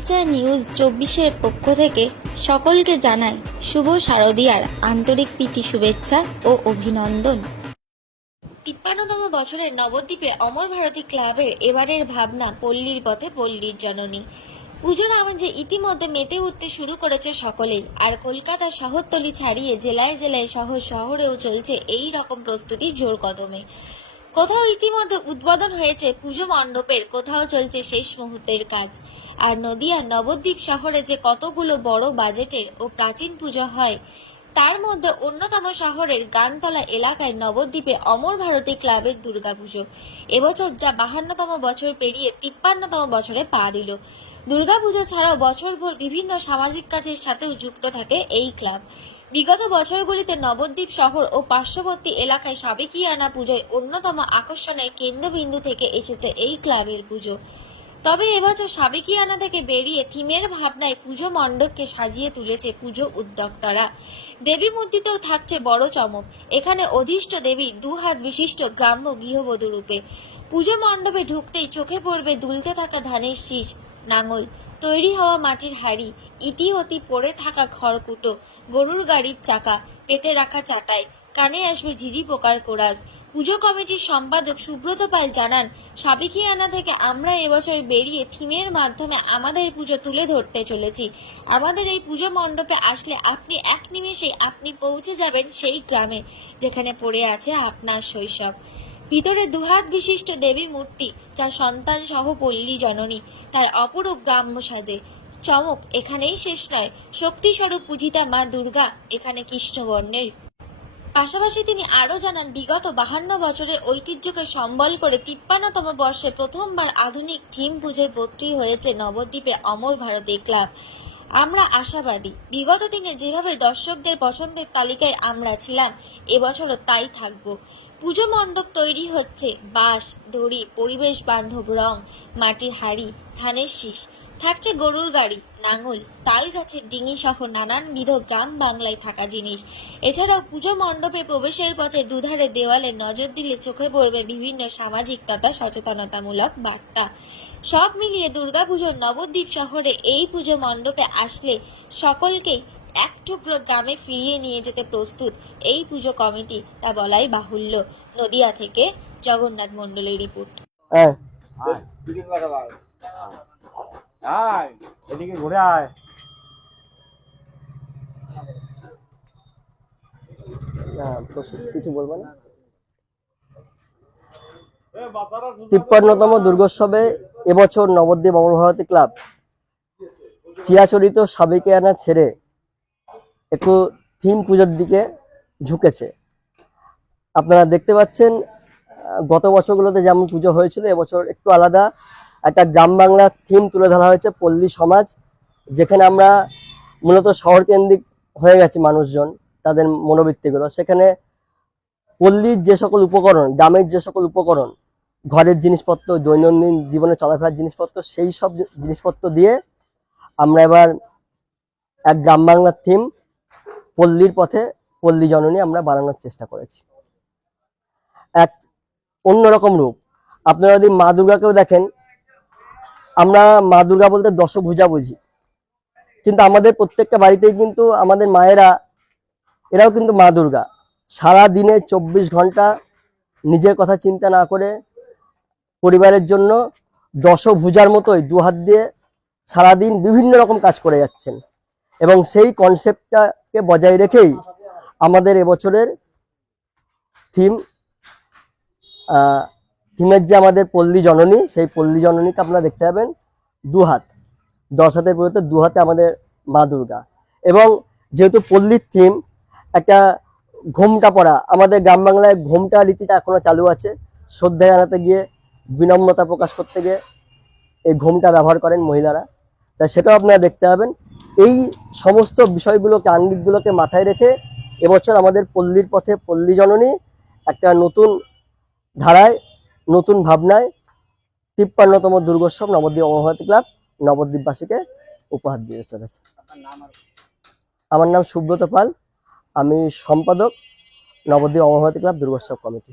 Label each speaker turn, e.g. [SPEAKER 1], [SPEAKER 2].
[SPEAKER 1] Culture news চব্বিশের পক্ষ থেকে সকলকে জানাই শুভ শারদীয়ার আন্তরিক প্রীতি, শুভেচ্ছা ও অভিনন্দন। তিপ্পান্নতম বছরের নবদ্বীপে অমর ভারতী ক্লাবের এবারের ভাবনা পল্লীর পথে পল্লীর জননী। পুজোর আমেজে ইতিমধ্যে মেতে উঠতে শুরু করেছে সকলেই, আর কলকাতা শহরতলি ছাড়িয়ে জেলায় জেলায় শহর শহরেও চলছে এই রকম প্রস্তুতির জোর কদমে কোথাও ইতিমধ্যে উদ্বোধন হয়েছে পুজো মণ্ডপের, কোথাও চলছে শেষ মুহূর্তের কাজ। আর নদিয়ার নবদ্বীপ শহরে যে কতগুলো বড় বাজেটের ও প্রাচীন পুজো হয়, তার মধ্যে অন্যতম শহরের গানতলা এলাকায় নবদ্বীপে অমর ভারতী ক্লাবের দুর্গাপুজো। এবছর যা বাহান্নতম বছর পেরিয়ে তিপ্পান্নতম বছরে পা দিল। দুর্গাপুজো ছাড়াও বছরভর বিভিন্ন সামাজিক কাজের সাথেও যুক্ত থাকে এই ক্লাব। বিগত বছরগুলিতে নবদ্বীপ শহর ও পার্শ্ববর্তী এলাকায় সাবেকিয়ানা পুজোয় অন্যতম আকর্ষণের কেন্দ্রবিন্দু থেকে এসেছে এই ক্লাবের পুজো। তবে এবছর সাবেকিয়ানা থেকে বেরিয়ে থিমের ভাবনায় পুজো মণ্ডপকে সাজিয়ে তুলেছে পুজো উদ্যোক্তারা। দেবী মূর্তিতেও থাকছে বড় চমক। এখানে অধিষ্ঠ দেবী দুহাত বিশিষ্ট গ্রাম্য গৃহবধূ রূপে। পুজো মণ্ডপে ঢুকতেই চোখে পড়বে দুলতে থাকা ধানের শীষ। নাঙল। তৈরি হওয়া মাটির হাড়ি ইতি অতি পড়ে থাকা খড়কুটো, গরুর গাড়ির চাকা, পেতে রাখা চাটাই, কানে আসবে ঝিঝি পোকার কোরাস। পুজো কমিটির সম্পাদক সুব্রত পাল জানান সাবেকিয়ানা থেকে আমরা এবছর বেরিয়ে থিমের মাধ্যমে আমাদের পুজো তুলে ধরতে চলেছি। আমাদের এই পুজো মণ্ডপে আসলে আপনি এক নিমেষেই আপনি পৌঁছে যাবেন সেই গ্রামে, যেখানে পড়ে আছে আপনার শৈশব। ভিতরে দুহাত বিশিষ্ট দেবী মূর্তি যা সন্তান সহ পল্লী জননী, তার অপরূপ গ্রাম্য সাজে। চমক এখানেই শেষ নয়, শক্তিস্বরূপ পূজিতা মা দুর্গা এখানে কৃষ্ণবর্ণের। পাশাপাশি তিনি আরও জানান, বিগত বাহান্ন বছরের ঐতিহ্যকে সম্বল করে তিপ্পান্নতম বর্ষে প্রথমবার আধুনিক থিম পুজোয় ভর্তি হয়েছে নবদ্বীপে অমর ভারতী ক্লাব। আমরা আশাবাদী, বিগত দিনে যেভাবে দর্শকদের পছন্দের তালিকায় আমরা ছিলাম, এবছরও তাই থাকব। পুজো মণ্ডপ তৈরি হচ্ছে। বাঁশ, দড়ি, পরিবেশ বান্ধব রং, মাটির হাড়ি, ধানের শীষ, থাকছে গরুর গাড়ি, নাঙল তাল গাছের ডিঙি সহ নানানবিধ গ্রাম বাংলায় থাকা জিনিস। এছাড়াও পুজো মণ্ডপে প্রবেশের পথে দুধারে দেওয়ালে নজর দিলে চোখে পড়বে বিভিন্ন সামাজিক তথা সচেতনতামূলক বার্তা। সব মিলিয়ে দুর্গাপুজোর নবদ্বীপ শহরে এই পুজো মণ্ডপে আসলে সকলকেই এক টুকরো গ্রামে ফিরিয়ে নিয়ে যেতে প্রস্তুত এই পুজো কমিটি তা বলাই বাহুল্য। নদিয়া থেকে জগন্নাথ মণ্ডলের রিপোর্ট।
[SPEAKER 2] হ্যাঁ
[SPEAKER 3] এদিকে ঘুরে আয়।
[SPEAKER 2] কিছু বলব না। তিপ্পান্নতম দুর্গোৎসবে এবছর নবদ্বীপ অমরভারতী ক্লাব চিরাচরিত আনা ছেড়ে একটু থিম পুজোর দিকে ঝুঁকেছে। আপনারা দেখতে পাচ্ছেন গত বছরগুলোতে যেমন পুজো হয়েছিল, এবছর একটু আলাদা। একটা গ্রাম বাংলা থিম তুলে ধরা হয়েছে, পল্লী সমাজ, যেখানে আমরা মূলত শহর কেন্দ্রিক হয়ে গেছে মানুষজন, তাদের মনোবৃত্তিগুলো। সেখানে পল্লীর যে সকল উপকরণ, গ্রামের যে সকল উপকরণ, ঘরের জিনিসপত্র, দৈনন্দিন জীবনে চলাফেরার জিনিসপত্র, সেই সব জিনিসপত্র দিয়ে আমরা এবার এক গ্রাম বাংলার থিম পল্লীর পথে পল্লী জননী আমরা বানানোর চেষ্টা করেছি। এক অন্যরকম রূপ। আপনারা যদি মা দুর্গাকেও দেখেন, আমরা মা দুর্গা বলতে দশভুজা বুঝি কিন্তু আমাদের প্রত্যেকটা বাড়িতেই কিন্তু আমাদের মায়েরা, এরাও কিন্তু মা দুর্গা। সারা দিনে চব্বিশ ঘণ্টা নিজের কথা চিন্তা না করে পরিবারের জন্য দশভুজার মতোই দু হাত দিয়ে সারাদিন বিভিন্ন রকম কাজ করে যাচ্ছেন। এবং সেই কনসেপ্টটাকে বজায় রেখেই আমাদের এবছরের থিম থিমের যে আমাদের পল্লী জননী, সেই পল্লী জননীকে আপনারা দেখতে পাবেন দু হাত দশ হাতের পরিবর্তে দু হাতে আমাদের মা দুর্গা। এবং যেহেতু পল্লীর থিম, একটা ঘোমটা পড়া, আমাদের গ্রাম বাংলায় ঘোমটা রীতিটা এখনও চালু আছে। শ্রদ্ধা জানাতে গিয়ে, বিনম্রতা প্রকাশ করতে গিয়ে এই ঘোমটা ব্যবহার করেন মহিলারা। তা সেটাও আপনারা দেখতে পাবেন। এই সমস্ত বিষয়গুলোকে, আঙ্গিকগুলোকে মাথায় রেখে এবছর আমাদের পল্লীর পথে পল্লী জননী একটা নতুন ধারায়, নতুন ভাবনায় তিপ্পান্নতম দুর্গোৎসব নবদ্বীপ অমরভারতী ক্লাব নবদ্বীপবাসীকে উপহার দিয়ে চলেছে। আমার নাম সুব্রত পাল, আমি সম্পাদক নবদ্বীপ অমরভারতী ক্লাব দুর্গোৎসব কমিটি।